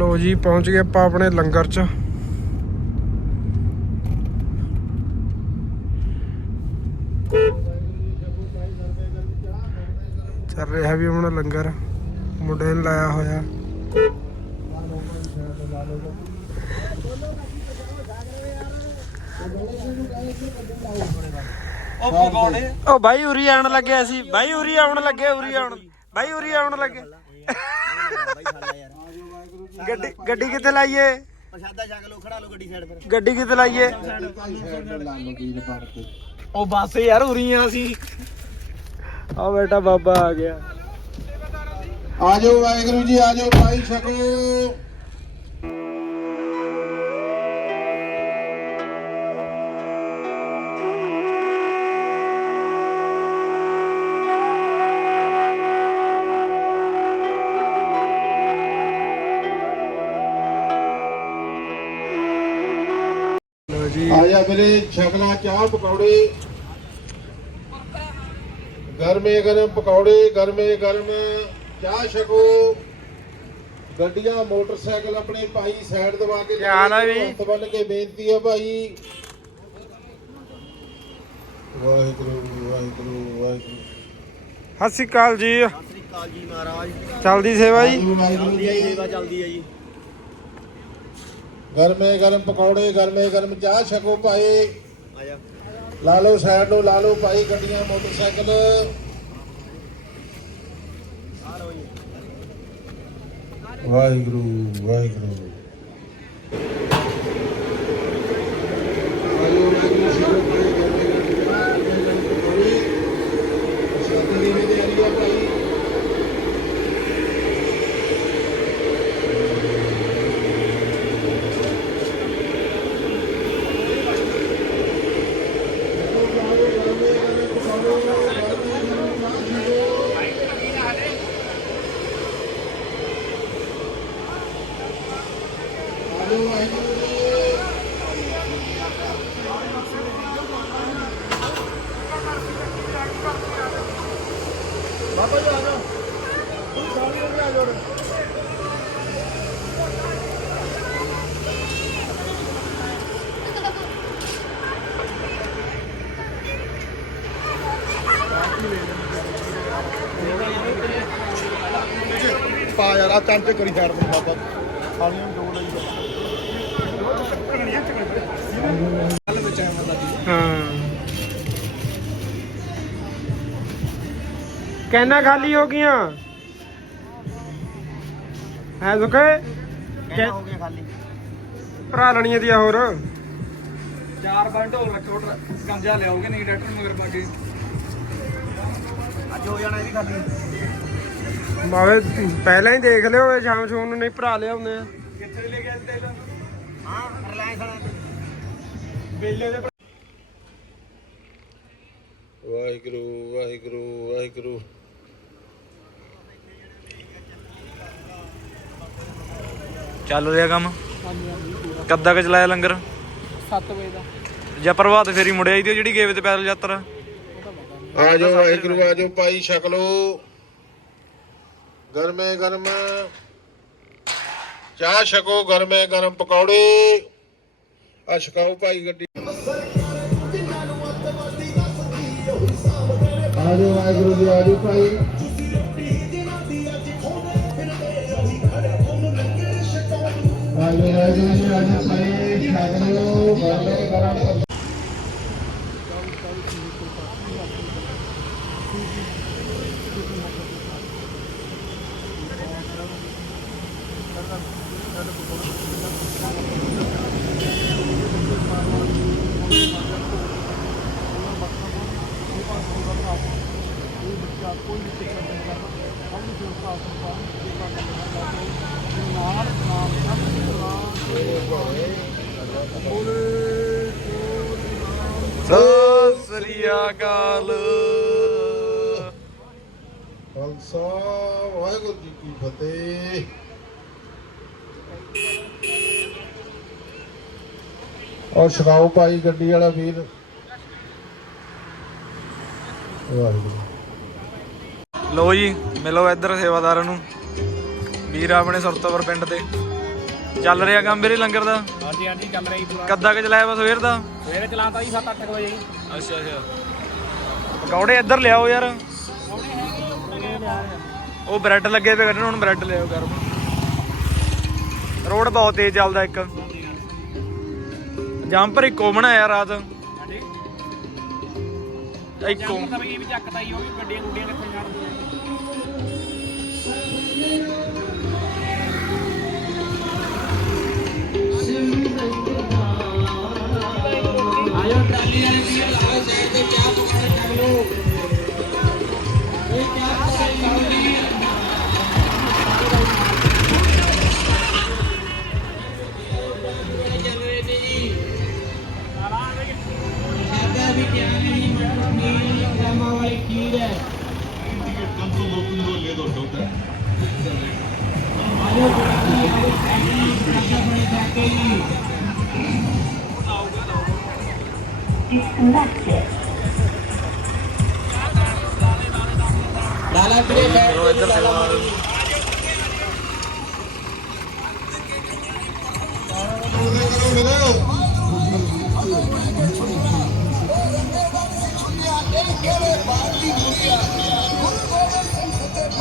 ਲੋ ਜੀ ਪਹੁੰਚ ਗਏ ਆਪਾਂ ਆਪਣੇ ਲੰਗਰ 'ਚ। ਚੱਲ ਰਿਹਾ ਵੀ ਹੁਣ ਲੰਗਰ। ਮੁੰਡੇ ਨੇ ਲਾਇਆ ਹੋਇਆ। ਉਹ ਪਕੌੜੇ। ਉਹ ਬਾਈ ਉਰੀ ਆਉਣ ਲੱਗਿਆ ਸੀ। ਬਾਈ ਉਰੀ ਆਉਣ ਲੱਗੇ ਉਰੀ ਆਉਣ। ਬਾਈ ਉਰੀ ਆਉਣ ਲੱਗੇ। ਗੱਡੀ ਗੱਡੀ ਕਿੱਥੇ ਲਾਈਏ? ਪ੍ਰਸ਼ਾਦਾ ਛਕ ਲੋ ਖੜਾ ਲੋ ਗੱਡੀ ਸਾਈਡ ਪਰ। ਗੱਡੀ ਕਿੱਥੇ ਲਾਈਏ? ਉਹ ਬੱਸ ਯਾਰ ਉਰੀਆਂ ਸੀ। ਆ ਬੇਟਾ ਬਾਬਾ ਆ ਗਿਆ। ਆਜੋ ਵਾਹਿਗੁਰੂ ਜੀ ਆਜੋ ਭਾਈ ਛਕੋ। ਜੀ। ਆਜਾ ਮੇਰੇ ਛਕਲਾ ਚਾਹ ਪਕੌੜੇ। ਗਰਮੇ ਗਰਮ ਪਕੌੜੇ ਗਰਮੇ ਗਰਮ। ਚਾਹ ਛਕੋ। ਗੱਡੀਆਂ ਮੋਟਰਸਾਈਕਲ ਆਪਣੇ ਭਾਈ ਸਾਈਡ ਦਬਾ ਕੇ ਹਾਲ ਆ ਵੀ? ਹੱਥ ਬੰਨ ਕੇ ਬੇਨਤੀ ਹੈ ਭਾਈ। ਵਾਹਿਗੁਰੂ ਵਾਹਿਗੁਰੂ ਵਾਹਿਗੁਰੂ। ਸਤਿ ਸ਼੍ਰੀ ਅਕਾਲ ਜੀ। ਸਤਿ ਸ੍ਰੀ ਅਕਾਲ ਜੀ ਮਹਾਰਾਜ। ਚੱਲਦੀ ਸੇਵਾ ਜੀ। ਵਾਹਿਗੁਰੂ ਆ ਜੀ ਜੀ ਸੇਵਾ ਚੱਲਦੀ ਆ ਜੀ। ਗਰਮੇ ਗਰਮ ਪਕੌੜੇ, ਗਰਮੇ ਗਰਮ ਚਾਹ ਛਕੋ ਭਾਈ। ਲਾ ਲਓ ਸਾਈਡ ਨੂੰ, ਲਾ ਲਓ ਭਾਈ ਗੱਡੀਆਂ, ਮੋਟਰਸਾਈਕਲ। ਵਾਹਿਗੁਰੂ ਵਾਹਿਗੁਰੂ ਆਜੋ ਵਾਹਿਗੁਰੂ ਸ਼ਬਦ ਭਾਈ ਗਰਮੇ ਗਰਮ ਪਕੌੜੇ ਸ਼ਬਦ ਦੇਵੇ ਦੇ ਅਲੀਆ ਭਾਈ ਆਜੋ ਵਾਹਿਗੁਰੂ ਜੀ ਬਾਬਾ ਜੀ ਆ ਜਾ ਤੂੰ ਸਾਹਮਣੇ ਵੀ ਆ ਜਾ ਪਾ ਯਾਰ ਆ ਚੰਚ ਕਰੀ ਛੱਡ ਦੇ ਬਾਬਾ। ਸਾਲੀਆਂ ਨੂੰ ਦੋ ਲਈ ਗੱਲ ਵਿੱਚ ਆਇਆ ਮਤਲਬ ਜੀ। ਹਾਂ। ਕੈਨਾ ਖਾਲੀ ਹੋ ਗਈਆਂ। ਹੈ ਸੁਖੇ? ਕਹਿਣਾ ਹੋ ਗਿਆ ਖਾਲੀ। ਭਰਾ ਲੈਣੀਆਂ ਦੀਆਂ ਹੋਰ। ਚਾਰ ਬੰਡ ਹੋਰ ਰੱਖੋ ਗੰਜਾ ਲਿਆਓਗੇ ਨਹੀਂ ਡਾਕਟਰ ਮਗਰ ਪਾਟੀ ਅੱਜ ਹੋ ਜਾਣਾ ਇਹ ਵੀ ਖਾਲੀ। ਬਾਵੇ ਪਹਿਲਾਂ ਹੀ ਦੇਖ ਲਿਓ ਇਹ ਸ਼ਾਮ ਸ਼ੂਮ ਨੂੰ ਨਹੀਂ ਭਰਾ ਲਿਆਉਂਦੇ ਆ ਕਿੱਥੇ ਲੈ ਗਿਆ ਤੇਲ ਹਾਂ ਰਿਲਾਇੰਸ ਵਾਲਾ ਬੇਲੇ ਦੇ ਵਾਹਿਗੁਰੂ ਵਾਹਿਗੁਰੂ ਵਾਹਿਗੁਰੂ। ਚੱਲ ਰਿਹਾ ਕੰਮ? ਕੱਦਾ ਕ ਚਲਾਇਆ ਲੰਗਰ? 7 ਵਜੇ ਦਾ। ਜਾਂ ਪ੍ਰਭਾਤ ਫੇਰੀ ਮੁੜਿਆ ਆਈ ਤੇ ਜਿਹੜੀ ਗੇਵੇ ਤੇ ਪੈਦਲ ਯਾਤਰਾ? ਆਜੋ ਵਾਹਿਗੁਰੂ ਆਜੋ ਭਾਈ ਛਕ ਲਓ। ਗਰਮੇ ਗਰਮ। ਚਾਹ ਛਕੋ ਗਰਮੇ ਗਰਮ ਪਕੌੜੇ। ਆ ਛਕਾਓ ਭਾਈ ਗੱਡੀ। ਆਜੋ ਵਾਹਿਗੁਰੂ ਜੀ, ਆਜੋ ਭਾਈ। ਆਜੋ ਵਾਹਿਗੁਰੂ ਜੀ, ਆਜੋ ਭਾਈ। ਛਕ ਗਰਮੇ ਗਰਮ ਸਤਿ ਸ੍ਰੀ ਅਕਾਲ। ਖਾਲਸਾ ਵਾਹਿਗੁਰੂ ਜੀ ਕੀ ਫਤਿਹ। ਔਰ ਛਕਾਓ ਭਾਈ ਗੱਡੀ ਵਾਲਾ ਵੀਰ। ਵਾਹਿਗੁਰੂ। ਲੋ ਜੀ ਮਿਲੋ ਇੱਧਰ ਸੇਵਾਦਾਰਾਂ ਨੂੰ। ਵੀਰ ਆਪਣੇ ਸੁਰਤੋਵਰ ਪਿੰਡ ਦੇ ਚੱਲ ਰਿਹਾ ਕੰਮ ਵੀਰੇ ਲੰਗਰ ਦਾ? ਹਾਂਜੀ ਹਾਂਜੀ ਚੱਲ ਰਹੀ ਪੂਰਾ। ਕੱਦਾ ਕਿ ਚਲਾਇਆ ਵਾ ਸਵੇਰ ਦਾ? ਸਵੇਰੇ ਚਲਾਤਾ ਜੀ 7-8 ਵਜੇ ਜੀ। ਅੱਛਾ ਅੱਛਾ। ਪਕੌੜੇ ਇੱਧਰ ਲਿਆਓ ਯਾਰ। ਉਹ ਬ੍ਰੈਡ ਲੱਗੇ ਪਏ ਕੱਢਣ ਹੁਣ ਬ੍ਰੈਡ ਲਿਆਓ ਗਰਮ। ਰੋਡ ਬਹੁਤ ਤੇਜ਼ ਚੱਲਦਾ ਇੱਕ। ਜੰਪਰ ਇੱਕੋ ਬਣਾਇਆ ਰਾਤ। ਹਾਂਜੀ। ਇੱਕੋ। ਤਾਂ ਬਈ ਇਹ ਵੀ ਚੱਕਦਾ ਜੀ ਉਹ ਵੀ ਗੱਡੀਆਂ ਗੁੱਡੀਆਂ ਕਿੱਥੇ ਜਾਣਦੀਆਂ ਚਲੋ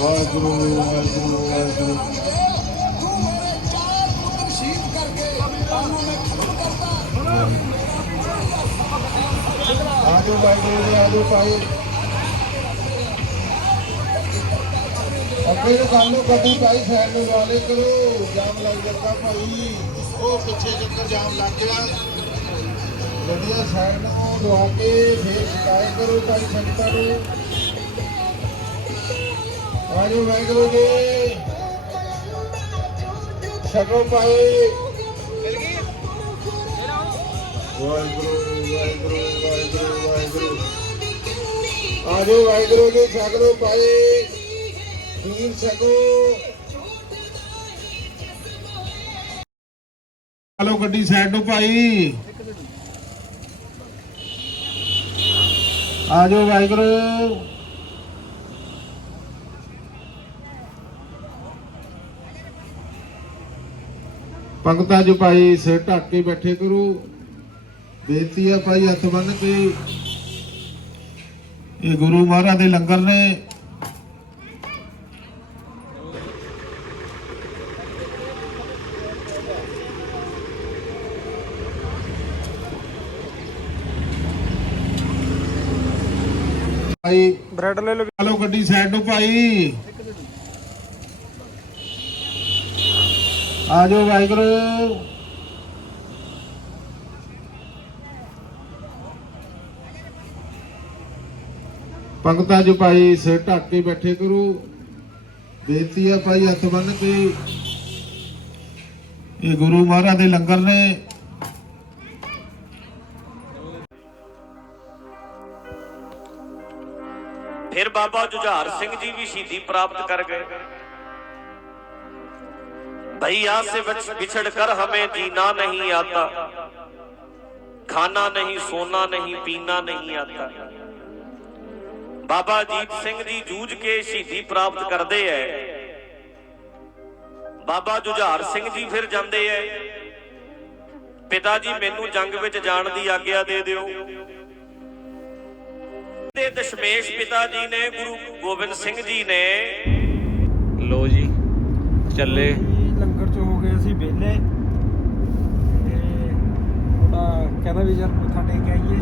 ਵਾਹਿਗੁਰੂ ਵਾਹਿਗੁਰੂ ਵਾਹਿਗੁਰੂ ਆਜੋ ਵਾਹਿਗੁਰੂ ਜੀ ਆਜੋ ਭਾਈ ਅੱਗੇ ਨੂੰ ਕੰਮ ਨੂੰ ਗੱਡੀ ਭਾਈ ਸਾਈਡ ਨੂੰ ਵਾਲੇ ਕਰੋ। ਜਾਮ ਲੱਗ ਜਾਂਦਾ ਭਾਈ। ਉਹ ਪਿੱਛੇ ਜਿੱਧਰ ਜਾਮ ਲੱਗ ਗਿਆ। ਗੱਡੀਆਂ ਸਾਈਡ ਨੂੰ ਲਵਾ ਕੇ ਫੇਰ ਸ਼ਿਕਾਇਤ ਕਰੋ ਭਾਈ ਸੰਗਤਾਂ ਨੂੰ ਆਜੋ ਵਾਹਿਗੁਰੂ ਜੀ। ਛਕੋ ਭਾਈ। ਵਾਹਿਗੁਰੂ ਵਾਹਿਗੁਰੂ ਵਾਹਿਗੁਰੂ ਵਾਹਿਗੁਰੂ। ਆਜੋ ਵਾਹਿਗੁਰੂ ਜੀ ਛਕ ਲੋ ਭਾਈ। ਖੀਰ ਛਕੋ ਹਲੋ ਗੱਡੀ ਸਾਈਡ ਨੂੰ ਭਾਈ। ਆਜੋ ਵਾਹਿਗੁਰੂ। ਪੰਗਤਾਂ 'ਚ ਭਾਈ ਸਿਰ ਢੱਕ ਕੇ ਬੈਠੇ ਕਰੋ ਬੇਨਤੀ ਆ ਭਾਈ ਹੱਥ ਬੰਨ ਕੇ। ਇਹ ਗੁਰੂ ਮਹਾਰਾਜ ਦੇ ਲੰਗਰ ਨੇ ਭਾਈ ਬ੍ਰੈਡ ਲੈ ਲਓ ਹਲੋ ਗੱਡੀ ਸਾਈਡ ਨੂੰ ਭਾਈ। ਆਜੋ ਵਾਹਿਗੁਰੂ। ਪੰਗਤਾਂ 'ਚ ਭਾਈ ਸਿਰ ਢੱਕ ਕੇ ਬੈਠੇ ਕਰੋ ਬੇਨਤੀ ਆ ਭਾਈ ਹੱਥ ਬੰਨ ਕੇ। ਇਹ ਗੁਰੂ ਮਹਾਰਾਜ ਦੇ ਲੰਗਰ ਨੇ। ਫਿਰ ਬਾਬਾ ਜੁਝਾਰ ਸਿੰਘ ਜੀ ਵੀ ਸ਼ਹੀਦੀ ਪ੍ਰਾਪਤ ਕਰ ਗਏ। ਭਈਆ ਸੇ ਵਿਛੜ ਕਰ ਹਮੇ ਜੀਣਾ ਨਹੀਂ ਆਤਾ। ਖਾਣਾ ਨਹੀਂ, ਸੋਨਾ ਨਹੀਂ, ਪੀਣਾ ਨਹੀਂ ਆਤਾ। ਬਾਬਾ ਜੀਤ ਸਿੰਘ ਜੀ ਜੂਝ ਕੇ ਸ਼ਹੀਦੀ ਪ੍ਰਾਪਤ ਕਰਦੇ ਐ। ਬਾਬਾ ਜੁਝਾਰ ਸਿੰਘ ਜੀ ਫਿਰ ਜਾਂਦੇ ਐ। ਪਿਤਾ ਜੀ ਮੈਨੂੰ ਜੰਗ ਵਿੱਚ ਜਾਣ ਦੀ ਆਗਿਆ ਦੇ ਦਿਓ। ਤੇ ਦਸ਼ਮੇਸ਼ ਪਿਤਾ ਜੀ ਨੇ ਗੁਰੂ ਗੋਬਿੰਦ ਸਿੰਘ ਜੀ ਨੇ। ਲੋ ਜੀ ਚੱਲੇ। ਲੰਗਰ ਚ ਹੋ ਗਏ ਅਸੀਂ ਵਿਹਲੇ। ਤੇ ਉਹਦਾ ਕਹਿੰਦਾ ਵੀ ਯਾਰ ਮੱਥਾ ਟੇਕ ਕੇ ਆਈਏ।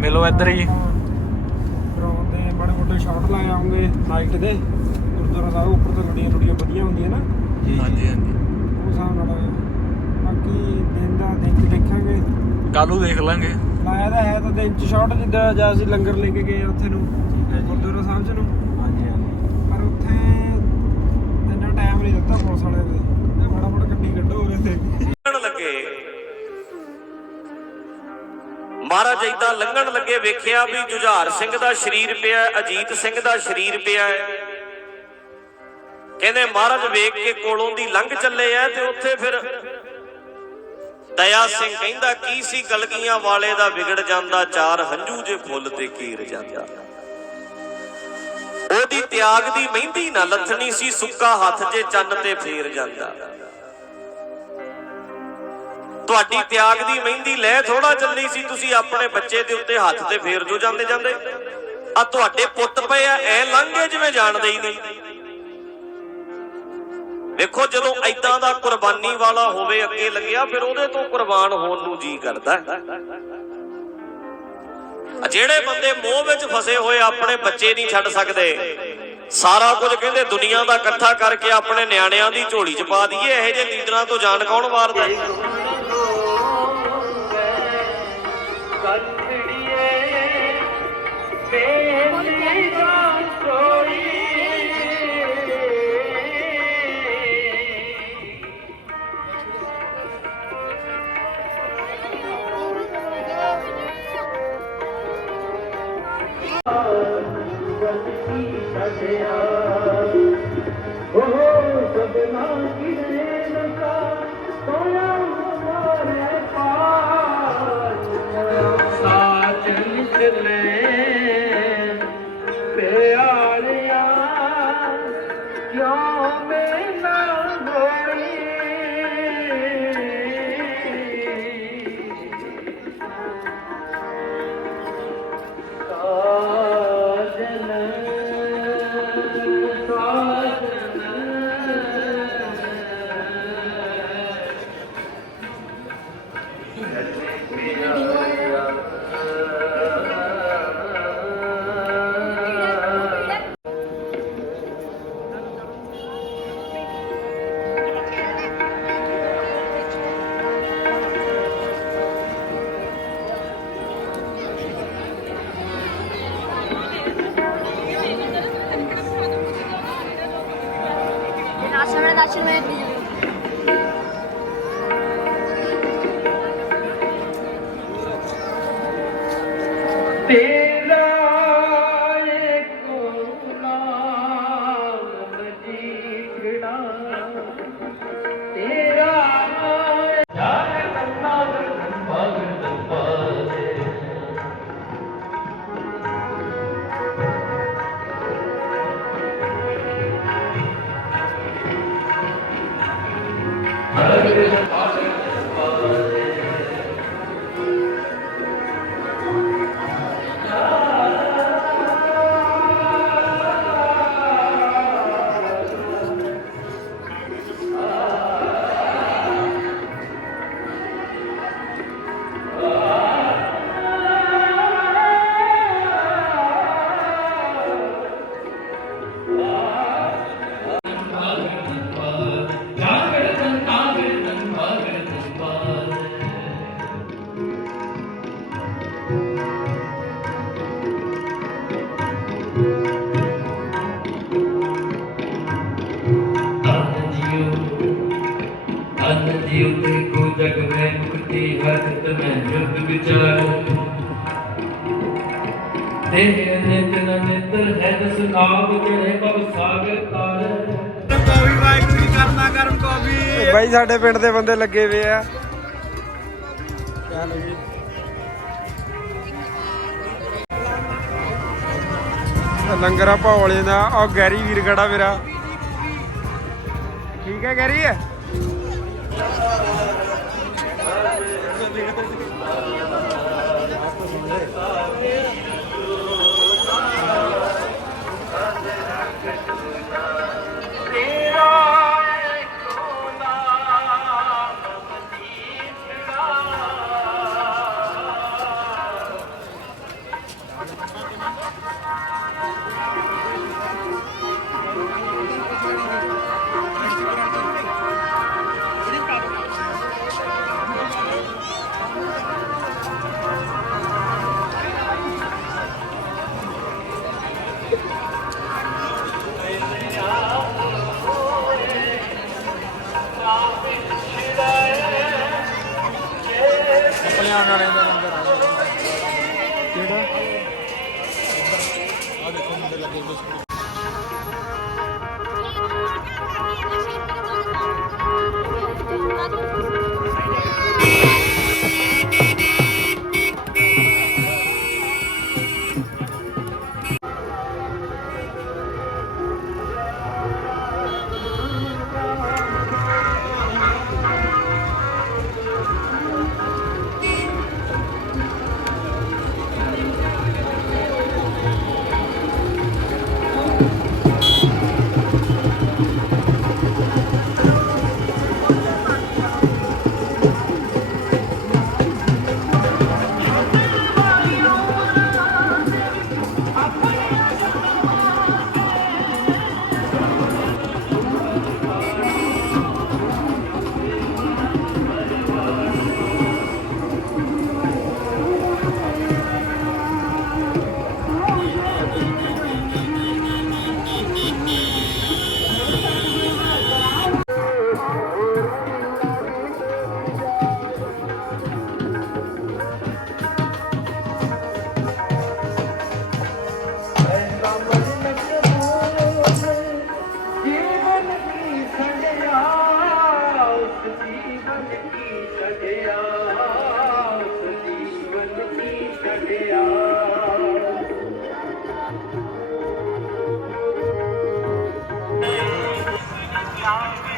ਮਿਲੋ ਇੱਧਰ ਹੀ ਗਰਾਊਂਡ ਦੇ ਬੜੇ ਮੋਟੇ ਸ਼ਾਟ ਲਾਏ ਆਉਂਗੇ ਨਾਈਟ ਦੇ। ਗੁਰਦੁਆਰਾ ਸਾਹਿਬ ਉੱਪਰ ਤੋਂ ਗੱਡੀਆਂ ਗੁੱਡੀਆਂ ਵਧੀਆ ਹੁੰਦੀਆਂ ਨਾ। ਹਾਂਜੀ ਹਾਂਜੀ। ਉਹ ਹਿਸਾਬ ਨਾਲ ਬਾਕੀ ਦਿਨ ਦਾ ਦਿਨ ਚ ਦੇਖਾਂਗੇ। ਕੱਲੂ ਦੇਖ ਲਾਂਗੇ। ਲਾਇਆ ਤਾਂ ਹੈ ਤਾਂ ਦਿਨ ਚ ਸ਼ਾਟ ਜਿੱਦਾਂ ਜਾਂ ਅਸੀਂ ਲੰਗਰ ਲੈ ਕੇ ਗਏ ਉੱਥੇ ਨੂੰ ਗੁਰਦੁਆਰਾ ਸਾਹਿਬ ਚ ਨੂੰ। ਹਾਂਜੀ ਪਰ ਉੱਥੇ ਇੰਨਾ ਟਾਈਮ ਨਹੀਂ ਦਿੱਤਾ ਪੁਲਿਸ ਵਾਲੇ ਨੇ। ਇਹ ਬੜਾ ਬੜਾ ਗੱਡੀ ਕੱਢੋ ਉਰੇ ਤੇ। ਲੰਘਣ ਲੱਗੇ। ਮਹਾਰਾਜ ਇਦਾਂ ਲੰਘਣ ਲੱਗੇ ਵੇਖਿਆ ਵੀ ਜੁਝਾਰ ਸਿੰਘ ਦਾ ਸਰੀਰ ਪਿਆ ਹੈ, ਅਜੀਤ ਸਿੰਘ ਦਾ ਸਰੀਰ ਪਿਆ ਹੈ। ਕਹਿੰਦੇ ਮਹਾਰਾਜ ਵੇਖ ਕੇ ਕੋਲੋਂ ਦੀ ਲੰਘ ਚੱਲੇ ਆ ਤੇ ਉੱਥੇ ਫਿਰ ਦਇਆ ਸਿੰਘ ਕਹਿੰਦਾ, ਕੀ ਸੀ ਗਲਗੀਆਂ ਵਾਲੇ ਦਾ ਵਿਗੜ ਜਾਂਦਾ, ਚਾਰ ਹੰਝੂ ਜੇ ਫੁੱਲ ਤੇ ਕੀਰ ਜਾਂਦਾ। ਉਹਦੀ ਤਿਆਗ ਦੀ ਮਹਿੰਦੀ ਨਾ ਲੱਥਣੀ ਸੀ, ਸੁੱਕਾ ਹੱਥ ਜੇ ਚੰਨ ਤੇ ਫੇਰ ਜਾਂਦਾ। ਤੁਹਾਡੀ ਤਿਆਗ ਦੀ ਮਹਿੰਦੀ ਲੈ ਥੋੜਾ ਚੱਲੀ ਸੀ, ਤੁਸੀਂ ਆਪਣੇ ਬੱਚੇ ਦੇ ਉੱਤੇ ਹੱਥ ਤੇ ਫੇਰ ਜੋ ਜਾਂਦੇ ਜਾਂਦੇ ਆ ਤੁਹਾਡੇ ਪੁੱਤ ਪਏ ਆ, ਐ ਲੰਘੇ ਜਿਵੇਂ ਜਾਣਦੇ ਹੀ ਨਹੀਂ। ਵੇਖੋ ਜਦੋਂ ਐਦਾਂ ਦਾ ਕੁਰਬਾਨੀ ਵਾਲਾ ਹੋਵੇ, ਅੱਗੇ ਲੱਗਿਆ, ਫਿਰ ਉਹਦੇ ਤੋਂ ਕੁਰਬਾਨ ਹੋਣ ਨੂੰ ਜੀ ਕਰਦਾ ਜਿਹੜੇ ਬੰਦੇ ਮੋਹ ਵਿੱਚ ਫਸੇ ਹੋਏ, ਆਪਣੇ ਬੱਚੇ ਨਹੀਂ ਛੱਡ ਸਕਦੇ। ਸਾਰਾ ਕੁਝ ਕਹਿੰਦੇ, ਦੁਨੀਆ ਦਾ ਇਕੱਠਾ ਕਰਕੇ ਆਪਣੇ ਨਿਆਣਿਆਂ ਦੀ ਝੋਲੀ 'ਚ ਪਾ ਦਈਏ, ਇਹੋ ਜਿਹੇ ਲੀਡਰਾਂ ਤੋਂ ਜਾਨ ਕੌਣ ਮਾਰਦਾ ਹੈ? Amen. ਬਾਈ, ਸਾਡੇ ਪਿੰਡ ਦੇ ਬੰਦੇ ਲੱਗੇ ਹੋਏ ਆ। ਚੱਲ ਜੀ ਲੰਗਰਾ ਭੌਲੇ ਦਾ। ਉਹ ਗੈਰੀ ਵੀਰ ਖੜਾ ਮੇਰਾ। ਠੀਕ ਹੈ ਗੈਰੀ? ਚਾਹ